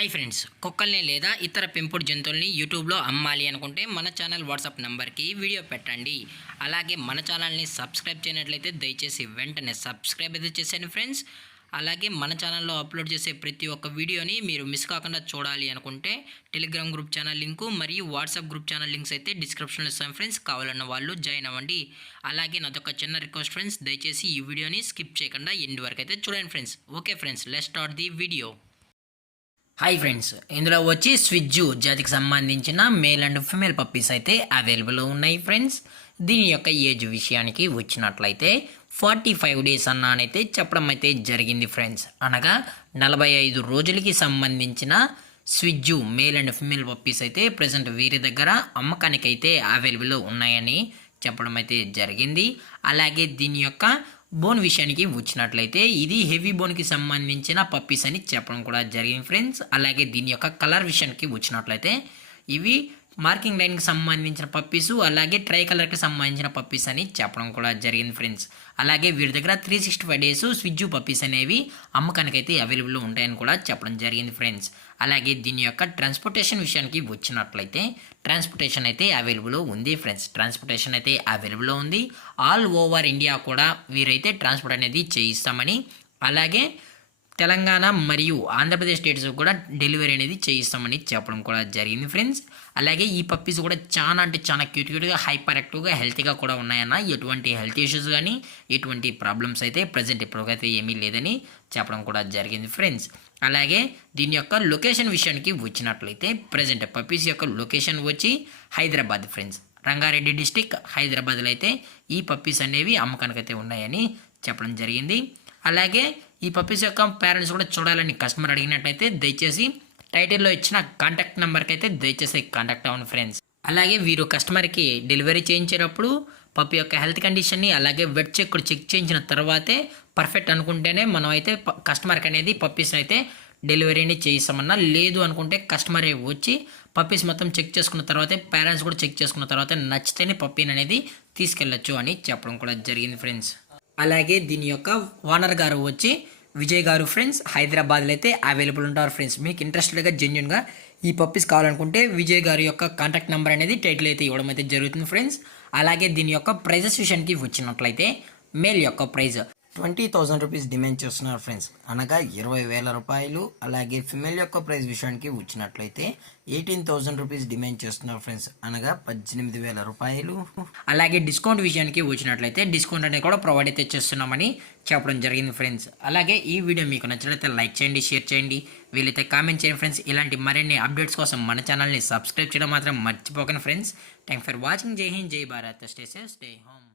Hi friends, కుక్కల్ని లేదా ఇతర పెంపుడు జంతువుల్ని యూట్యూబ్లో అమ్మాలి అనుకుంటే మన ఛానల్ వాట్సాప్ నెంబర్కి వీడియో పెట్టండి. అలాగే మన ఛానల్ని సబ్స్క్రైబ్ చేయనట్లయితే దయచేసి వెంటనే సబ్స్క్రైబ్ అయితే చేసేయండి ఫ్రెండ్స్. అలాగే మన ఛానల్లో అప్లోడ్ చేసే ప్రతి ఒక్క వీడియోని మీరు మిస్ కాకుండా చూడాలి అనుకుంటే టెలిగ్రామ్ గ్రూప్ ఛానల్ లింకు మరియు వాట్సాప్ గ్రూప్ ఛానల్ లింక్స్ అయితే డిస్క్రిప్షన్లో ఇస్తాను ఫ్రెండ్స్. కావాలన్న వాళ్ళు జాయిన్ అవ్వండి. అలాగే నాదొక చిన్న రిక్వెస్ట్ ఫ్రెండ్స్, దయచేసి ఈ వీడియోని స్కిప్ చేయకుండా ఎండ్ వరకు అయితే చూడండి friends. Okay friends, let's start the video. Hi friends, ఇందులో వచ్చి స్విజ్జు జాతికి సంబంధించిన మేల్ అండ్ ఫిమేల్ పప్పీస్ అయితే అవైలబుల్లో ఉన్నాయి ఫ్రెండ్స్. దీని యొక్క ఏజ్ విషయానికి వచ్చినట్లయితే 45 డేస్ అన్నానైతే చెప్పడం అయితే జరిగింది ఫ్రెండ్స్. అనగా 45 రోజులకి సంబంధించిన స్విజ్జు మేల్ అండ్ ఫిమేల్ పప్పీస్ అయితే ప్రజెంట్ వీరి దగ్గర అమ్మకానికి అయితే అవైలబుల్లో ఉన్నాయని చెప్పడం అయితే జరిగింది. అలాగే దీని యొక్క బోన్ విషయానికి వచ్చినట్లయితే ఇది హెవీ బోన్కి సంబంధించిన పప్పీస్ అని చెప్పడం కూడా జరిగింది ఫ్రెండ్స్. అలాగే దీని యొక్క కలర్ విషయానికి వచ్చినట్లయితే ఇవి మార్కింగ్ లైన్కి సంబంధించిన పప్పీసు, అలాగే ట్రై కలర్కి సంబంధించిన పప్పీస్ అని చెప్పడం కూడా జరిగింది ఫ్రెండ్స్. అలాగే వీరి దగ్గర 365 డేస్ స్విజ్జు పప్పీస్ అనేవి అమ్మకానికి అయితే అవైలబుల్లో ఉంటాయని కూడా చెప్పడం జరిగింది ఫ్రెండ్స్. అలాగే దీని యొక్క ట్రాన్స్పోర్టేషన్ విషయానికి వచ్చినట్లయితే ట్రాన్స్పోర్టేషన్ అయితే అవైలబుల్ ఉంది ఫ్రెండ్స్. ట్రాన్స్పోర్టేషన్ అయితే అవైలబుల్లో ఉంది. ఆల్ ఓవర్ ఇండియా కూడా వీరైతే ట్రాన్స్పోర్ట్ అనేది చేయిస్తామని, అలాగే తెలంగాణ మరియు ఆంధ్రప్రదేశ్ స్టేట్స్ కూడా డెలివరీ అనేది చేయిస్తామని చెప్పడం కూడా జరిగింది ఫ్రెండ్స్. అలాగే ఈ పప్పీస్ కూడా చాలా అంటే చాలా క్యూట్గా హైపర్ యాక్టివ్గా హెల్తీగా కూడా ఉన్నాయన్న. ఎటువంటి హెల్త్ ఇష్యూస్ కానీ ఎటువంటి ప్రాబ్లమ్స్ అయితే ప్రజెంట్ ఇప్పటికైతే ఏమీ లేదని చెప్పడం కూడా జరిగింది ఫ్రెండ్స్. అలాగే దీని యొక్క లొకేషన్ విషయానికి వచ్చినట్లయితే ప్రజెంట్ పప్పీస్ యొక్క లొకేషన్ వచ్చి హైదరాబాద్ ఫ్రెండ్స్. రంగారెడ్డి డిస్టిక్ హైదరాబాద్లో అయితే ఈ పప్పీస్ అనేవి అమ్మకానికి అయితే ఉన్నాయని చెప్పడం జరిగింది. అలాగే ఈ పప్పీస్ యొక్క పేరెంట్స్ కూడా చూడాలని కస్టమర్ అడిగినట్టయితే దయచేసి టైటిల్లో ఇచ్చిన కాంటాక్ట్ నెంబర్కి అయితే దయచేసి కాంటాక్ట్ అవ్వండి ఫ్రెండ్స్. అలాగే వీరు కస్టమర్కి డెలివరీ చేయించేటప్పుడు పప్పి యొక్క హెల్త్ కండిషన్ని అలాగే వెట్ చెక్ కూడా చెక్ చేయించిన తర్వాతే పర్ఫెక్ట్ అనుకుంటేనే మనం అయితే కస్టమర్కి అనేది పప్పీస్ అయితే డెలివరీని చేయిస్తామన్నా. లేదు అనుకుంటే కస్టమరే వచ్చి పప్పీస్ మొత్తం చెక్ చేసుకున్న తర్వాతే పేరెంట్స్ కూడా చెక్ చేసుకున్న తర్వాత నచ్చితేనే పప్పీని అనేది తీసుకెళ్ళచ్చు అని చెప్పడం కూడా జరిగింది ఫ్రెండ్స్. అలాగే దీని యొక్క ఓనర్ గారు వచ్చి విజయ్ గారు ఫ్రెండ్స్ హైదరాబాద్లో అయితే అవైలబుల్ ఉంటారు ఫ్రెండ్స్. మీకు ఇంట్రెస్టెడ్గా జెన్యున్గా ఈ పప్పీస్ కావాలనుకుంటే విజయ్ గారి యొక్క కాంటాక్ట్ నెంబర్ అనేది టైటిల్ అయితే ఇవ్వడం అయితే జరుగుతుంది ఫ్రెండ్స్. అలాగే దీని యొక్క ప్రైజెస్ విషయానికి వచ్చినట్లయితే మేల్ యొక్క ప్రైజ్ 20,000 రూపీస్ డిమాండ్ చేస్తున్నారు ఫ్రెండ్స్, అనగా 20,000 రూపాయలు. అలాగే ఫిమేల్ యొక్క ప్రైస్ విషయానికి వచ్చినట్లయితే 18,000 రూపీస్ డిమాండ్ చేస్తున్నారు ఫ్రెండ్స్, అనగా 18,000 రూపాయలు. అలాగే డిస్కౌంట్ విషయానికి వచ్చినట్లయితే డిస్కౌంట్ అనేది కూడా ప్రొవైడ్ అయితే చేస్తున్నామని చెప్పడం జరిగింది ఫ్రెండ్స్. అలాగే ఈ వీడియో మీకు నచ్చినట్లయితే లైక్ చేయండి, షేర్ చేయండి, వీలైతే కామెంట్ చేయండి ఫ్రెండ్స్. ఇలాంటి మరిన్ని అప్డేట్స్ కోసం మన ఛానల్ని సబ్స్క్రైబ్ చేయడం మాత్రం మర్చిపోకండి ఫ్రెండ్స్. Thank for watching. జై హింద్, జై Bharat, stay safe, stay home.